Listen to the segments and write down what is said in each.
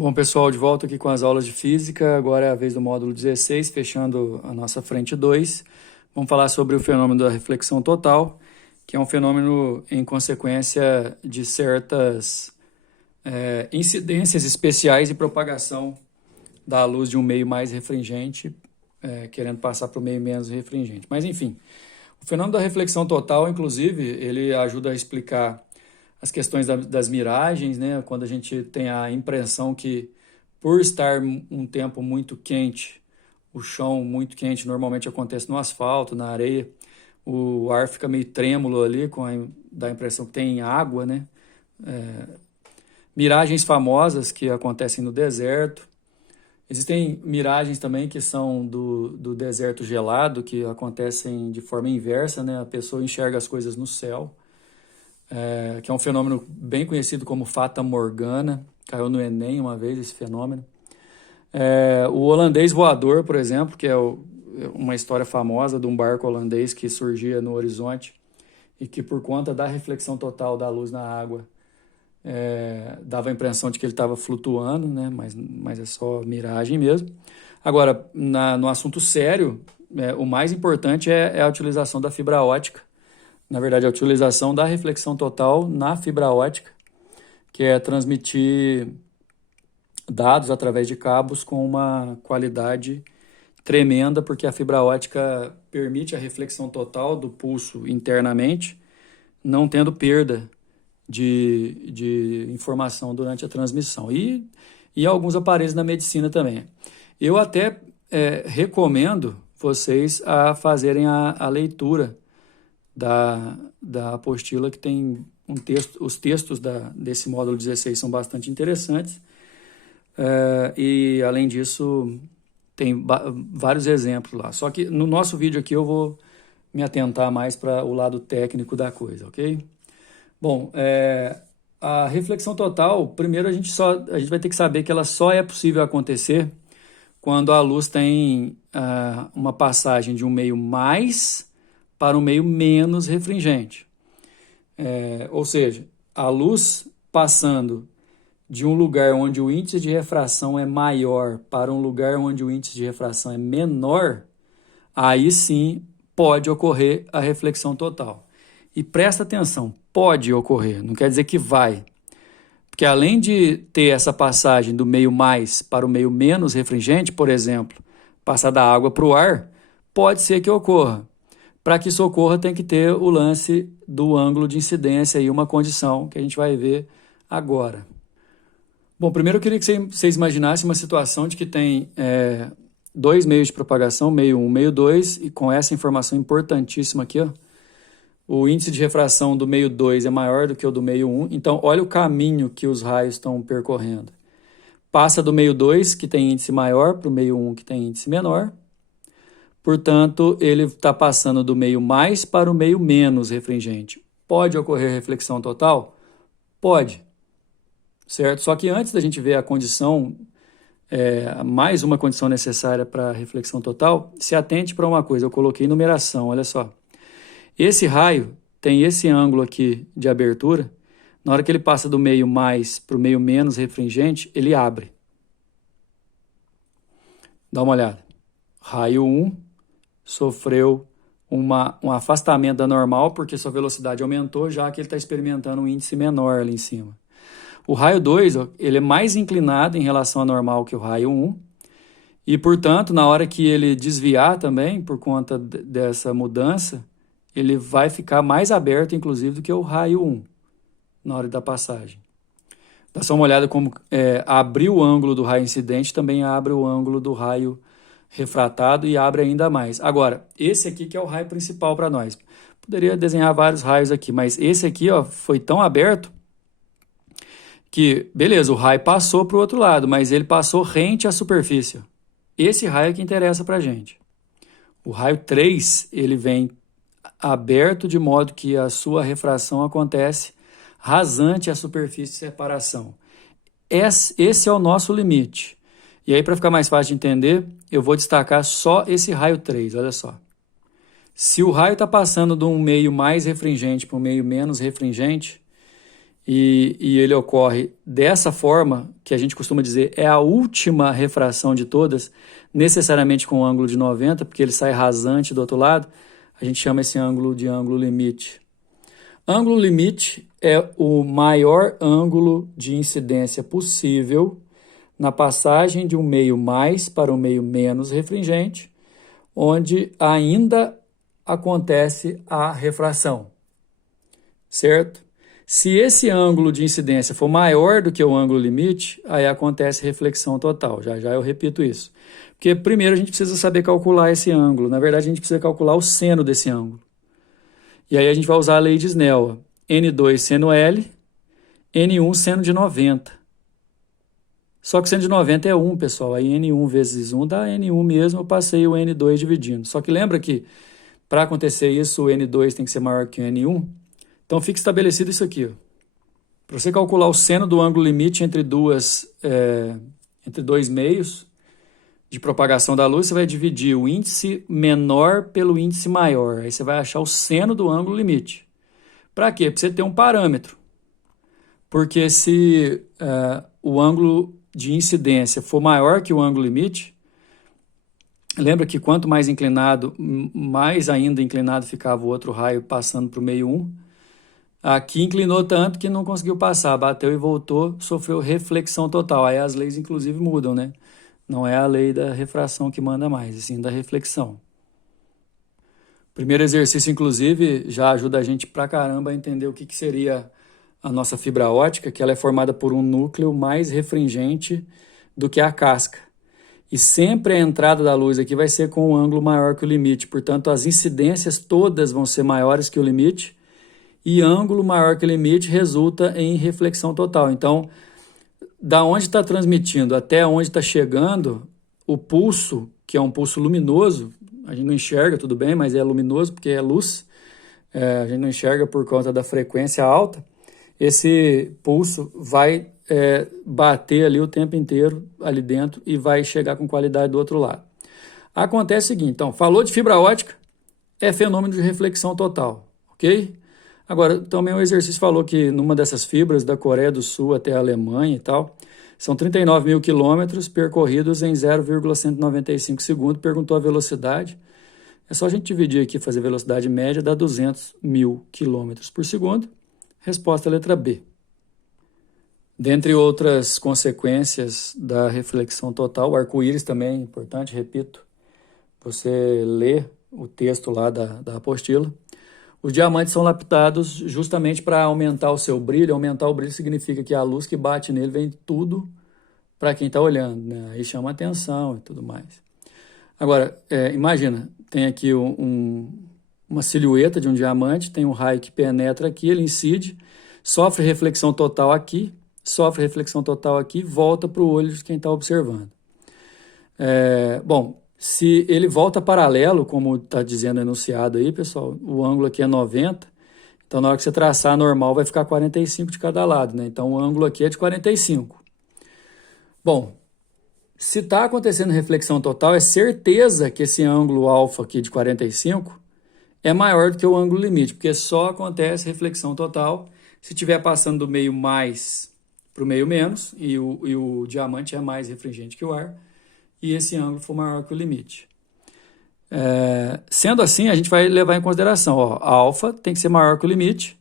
Bom, pessoal, de volta aqui com as aulas de física. Agora é a vez do módulo 16, fechando a nossa frente 2. Vamos falar sobre o fenômeno da reflexão total, que é um fenômeno em consequência de certas incidências especiais e propagação da luz de um meio mais refringente, querendo passar para o meio menos refringente. Mas, enfim, o fenômeno da reflexão total, inclusive, ele ajuda a explicar as questões das miragens, né? Quando a gente tem a impressão que, por estar um tempo muito quente, o chão muito quente normalmente acontece no asfalto, na areia, o ar fica meio trêmulo ali, dá a impressão que tem água, né? Miragens famosas que acontecem no deserto. Existem miragens também que são do deserto gelado, que acontecem de forma inversa, né? A pessoa enxerga as coisas no céu. Que é um fenômeno bem conhecido como Fata Morgana, caiu no Enem uma vez esse fenômeno. O holandês voador, por exemplo, que é uma história famosa de um barco holandês que surgia no horizonte e que, por conta da reflexão total da luz na água, dava a impressão de que ele estava flutuando, né? Mas é só miragem mesmo. Agora, no assunto sério, o mais importante é a utilização da fibra ótica. Na verdade, a utilização da reflexão total na fibra ótica, que é transmitir dados através de cabos com uma qualidade tremenda, porque a fibra ótica permite a reflexão total do pulso internamente, não tendo perda de informação durante a transmissão. E alguns aparelhos na medicina também. Eu até recomendo vocês a fazerem a leitura da apostila, que tem os textos desse módulo 16 são bastante interessantes, e além disso tem vários exemplos lá. Só que no nosso vídeo aqui eu vou me atentar mais para o lado técnico da coisa, ok? Bom, a reflexão total, primeiro a gente vai ter que saber que ela só é possível acontecer quando a luz tem uma passagem de um meio mais para um meio menos refringente. Ou seja, a luz passando de um lugar onde o índice de refração é maior para um lugar onde o índice de refração é menor, aí sim pode ocorrer a reflexão total. E presta atenção, pode ocorrer, não quer dizer que vai. Porque além de ter essa passagem do meio mais para o meio menos refringente, por exemplo, passar da água para o ar, pode ser que ocorra. Para que isso ocorra, tem que ter o lance do ângulo de incidência e uma condição que a gente vai ver agora. Bom, primeiro eu queria que vocês imaginassem uma situação de que tem dois meios de propagação, meio 1, meio 2, e com essa informação importantíssima aqui, ó, o índice de refração do meio 2 é maior do que o do meio 1, então olha o caminho que os raios estão percorrendo. Passa do meio 2, que tem índice maior, para o meio 1, que tem índice menor. Portanto, ele está passando do meio mais para o meio menos refringente. Pode ocorrer reflexão total? Pode, certo? Só que antes da gente ver a condição, mais uma condição necessária para a reflexão total, se atente para uma coisa, eu coloquei numeração, olha só. Esse raio tem esse ângulo aqui de abertura, na hora que ele passa do meio mais para o meio menos refringente, ele abre. Dá uma olhada. Raio 1 sofreu um afastamento da normal, porque sua velocidade aumentou, já que ele está experimentando um índice menor ali em cima. O raio 2, ele é mais inclinado em relação à normal que o raio 1, e, portanto, na hora que ele desviar também, por conta dessa mudança, ele vai ficar mais aberto, inclusive, do que o raio 1, na hora da passagem. Dá só uma olhada como abrir o ângulo do raio incidente também abre o ângulo do raio refratado e abre ainda mais. Agora, esse aqui que é o raio principal para nós. Poderia desenhar vários raios aqui, mas esse aqui, ó, foi tão aberto que, beleza, o raio passou para o outro lado, mas ele passou rente à superfície. Esse raio é que interessa para a gente. O raio 3, ele vem aberto de modo que a sua refração acontece rasante à superfície de separação. Esse é o nosso limite. E aí, para ficar mais fácil de entender, eu vou destacar só esse raio 3, olha só. Se o raio está passando de um meio mais refringente para um meio menos refringente, e ele ocorre dessa forma, que a gente costuma dizer é a última refração de todas, necessariamente com um ângulo de 90, porque ele sai rasante do outro lado, a gente chama esse ângulo de ângulo limite. Ângulo limite é o maior ângulo de incidência possível na passagem de um meio mais para um meio menos refringente, onde ainda acontece a refração, certo? Se esse ângulo de incidência for maior do que o ângulo limite, aí acontece reflexão total. Já já eu repito isso. Porque primeiro a gente precisa saber calcular esse ângulo. Na verdade, a gente precisa calcular o seno desse ângulo. E aí a gente vai usar a lei de Snell. N2 seno L, N1 seno de 90. Só que o seno de 90 é 1, pessoal. Aí N1 vezes 1 dá N1 mesmo, eu passei o N2 dividindo. Só que lembra que para acontecer isso, o N2 tem que ser maior que o N1? Então fica estabelecido isso aqui. Para você calcular o seno do ângulo limite entre dois meios de propagação da luz, você vai dividir o índice menor pelo índice maior. Aí você vai achar o seno do ângulo limite. Para quê? Para você ter um parâmetro. Porque se o ângulo de incidência for maior que o ângulo limite, lembra que quanto mais inclinado, mais ainda inclinado ficava o outro raio passando para o meio 1. Aqui inclinou tanto que não conseguiu passar, bateu e voltou, sofreu reflexão total. Aí as leis inclusive mudam, né? Não é a lei da refração que manda mais, e sim da reflexão. O primeiro exercício, inclusive, já ajuda a gente pra caramba a entender o que seria a nossa fibra ótica, que ela é formada por um núcleo mais refringente do que a casca. E sempre a entrada da luz aqui vai ser com um ângulo maior que o limite, portanto as incidências todas vão ser maiores que o limite, e ângulo maior que o limite resulta em reflexão total. Então, da onde está transmitindo até onde está chegando, o pulso, que é um pulso luminoso, a gente não enxerga, tudo bem, mas é luminoso porque é luz, a gente não enxerga por conta da frequência alta, esse pulso vai bater ali o tempo inteiro ali dentro e vai chegar com qualidade do outro lado. Acontece o seguinte, então, falou de fibra ótica, é fenômeno de reflexão total, ok? Agora, também o exercício falou que numa dessas fibras, da Coreia do Sul até a Alemanha e tal, são 39 mil quilômetros percorridos em 0,195 segundos. Perguntou a velocidade. É só a gente dividir aqui, fazer velocidade média, dá 200 mil quilômetros por segundo. Resposta letra B. Dentre outras consequências da reflexão total, o arco-íris também é importante, repito. Você lê o texto lá da apostila. Os diamantes são laptados justamente para aumentar o seu brilho. Aumentar o brilho significa que a luz que bate nele vem tudo para quem está olhando, né? Aí chama atenção e tudo mais. Agora, imagina, tem aqui uma silhueta de um diamante, tem um raio que penetra aqui, ele incide, sofre reflexão total aqui, volta para o olho de quem está observando. Bom, se ele volta paralelo, como está dizendo o enunciado aí, pessoal, o ângulo aqui é 90, então na hora que você traçar normal vai ficar 45 de cada lado, né? Então o ângulo aqui é de 45. Bom, se está acontecendo reflexão total, é certeza que esse ângulo alfa aqui de 45 é maior do que o ângulo limite, porque só acontece reflexão total se estiver passando do meio mais para o meio menos, e o diamante é mais refringente que o ar, e esse ângulo for maior que o limite. Sendo assim, a gente vai levar em consideração, a alfa tem que ser maior que o limite,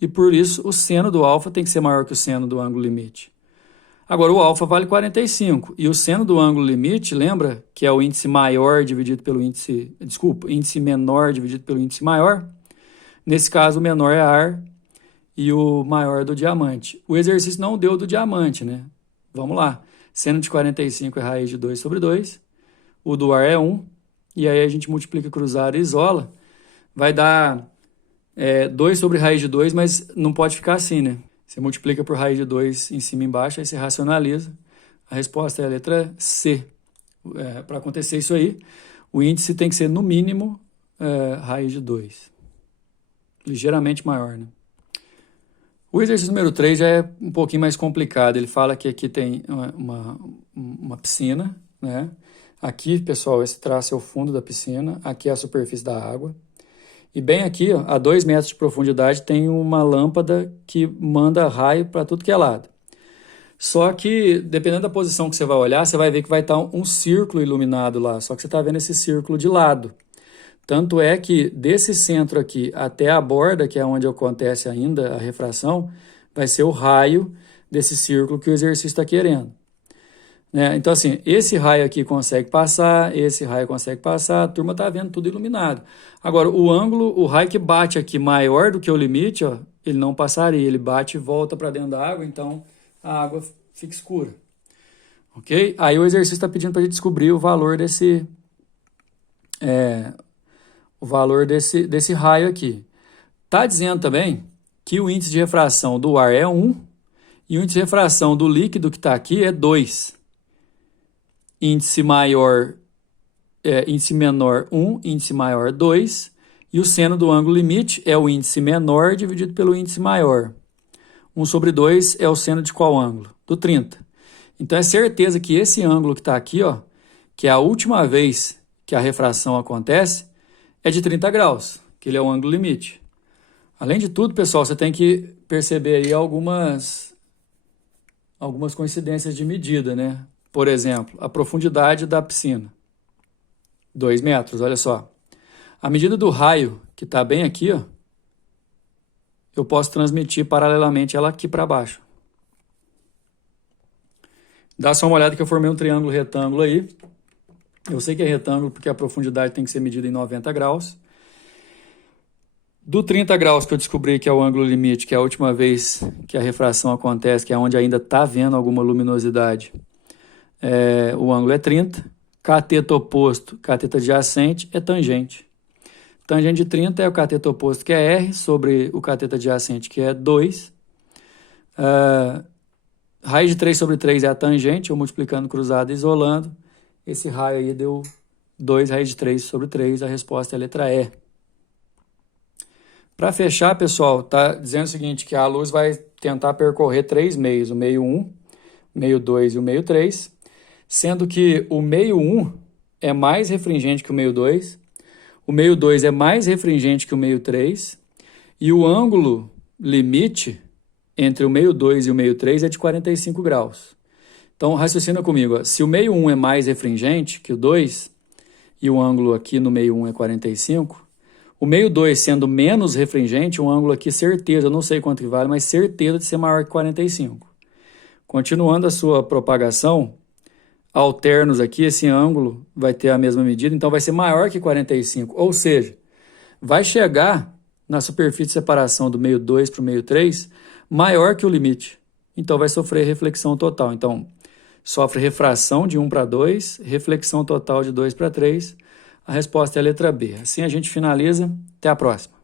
e por isso o seno do alfa tem que ser maior que o seno do ângulo limite. Agora, o alfa vale 45, e o seno do ângulo limite, lembra que é o índice maior dividido pelo índice menor dividido pelo índice maior? Nesse caso, o menor é ar e o maior é do diamante. O exercício não deu do diamante, né? Vamos lá. Seno de 45 é raiz de 2 sobre 2, o do ar é 1, e aí a gente multiplica cruzado e isola, vai dar 2 sobre raiz de 2, mas não pode ficar assim, né? Você multiplica por raiz de 2 em cima e embaixo, aí você racionaliza. A resposta é a letra C. Para acontecer isso aí, o índice tem que ser, no mínimo, raiz de 2. Ligeiramente maior, né? O exercício número 3 já é um pouquinho mais complicado. Ele fala que aqui tem uma piscina, né? Aqui, pessoal, esse traço é o fundo da piscina. Aqui é a superfície da água. E bem aqui, ó, a 2 metros de profundidade, tem uma lâmpada que manda raio para tudo que é lado. Só que, dependendo da posição que você vai olhar, você vai ver que vai estar um círculo iluminado lá, só que você está vendo esse círculo de lado. Tanto é que desse centro aqui até a borda, que é onde acontece ainda a refração, vai ser o raio desse círculo que o exercício está querendo. Né? Então, assim, esse raio aqui consegue passar, esse raio consegue passar, a turma está vendo tudo iluminado. Agora, o ângulo, o raio que bate aqui maior do que o limite, ó, ele não passaria, ele bate e volta para dentro da água, então a água fica escura. Ok? Aí o exercício está pedindo para a gente descobrir o valor desse raio aqui. Está dizendo também que o índice de refração do ar é 1 e o índice de refração do líquido que está aqui é 2. Índice menor 1, índice maior 2, e o seno do ângulo limite é o índice menor dividido pelo índice maior. 1 sobre 2 é o seno de qual ângulo? Do 30. Então é certeza que esse ângulo que está aqui, ó, que é a última vez que a refração acontece, é de 30 graus, que ele é o ângulo limite. Além de tudo, pessoal, você tem que perceber aí algumas coincidências de medida, né? Por exemplo, a profundidade da piscina, 2 metros, olha só. A medida do raio, que está bem aqui, ó, eu posso transmitir paralelamente ela aqui para baixo. Dá só uma olhada que eu formei um triângulo retângulo aí. Eu sei que é retângulo porque a profundidade tem que ser medida em 90 graus. Do 30 graus que eu descobri que é o ângulo limite, que é a última vez que a refração acontece, que é onde ainda está vendo alguma luminosidade, o ângulo é 30. Cateto oposto, cateto adjacente é tangente. Tangente de 30 é o cateto oposto, que é R, sobre o cateto adjacente, que é 2. Raiz de 3 sobre 3 é a tangente, eu multiplicando cruzado e isolando. Esse raio aí deu 2 raiz de 3 sobre 3, a resposta é a letra E. Para fechar, pessoal, está dizendo o seguinte, que a luz vai tentar percorrer 3 meios, o meio 1, o meio 2 e o meio 3, sendo que o meio 1 é mais refringente que o meio 2, o meio 2 é mais refringente que o meio 3, e o ângulo limite entre o meio 2 e o meio 3 é de 45 graus. Então, raciocina comigo, ó. Se o meio 1 é mais refringente que o 2, e o ângulo aqui no meio 1 é 45, o meio 2 sendo menos refringente, um ângulo aqui, certeza, eu não sei quanto que vale, mas certeza de ser maior que 45. Continuando a sua propagação, alternos aqui, esse ângulo vai ter a mesma medida, então vai ser maior que 45, ou seja, vai chegar na superfície de separação do meio 2 para o meio 3 maior que o limite, então vai sofrer reflexão total. Então, sofre refração de 1 para 2, reflexão total de 2 para 3, a resposta é a letra B. Assim a gente finaliza. Até a próxima.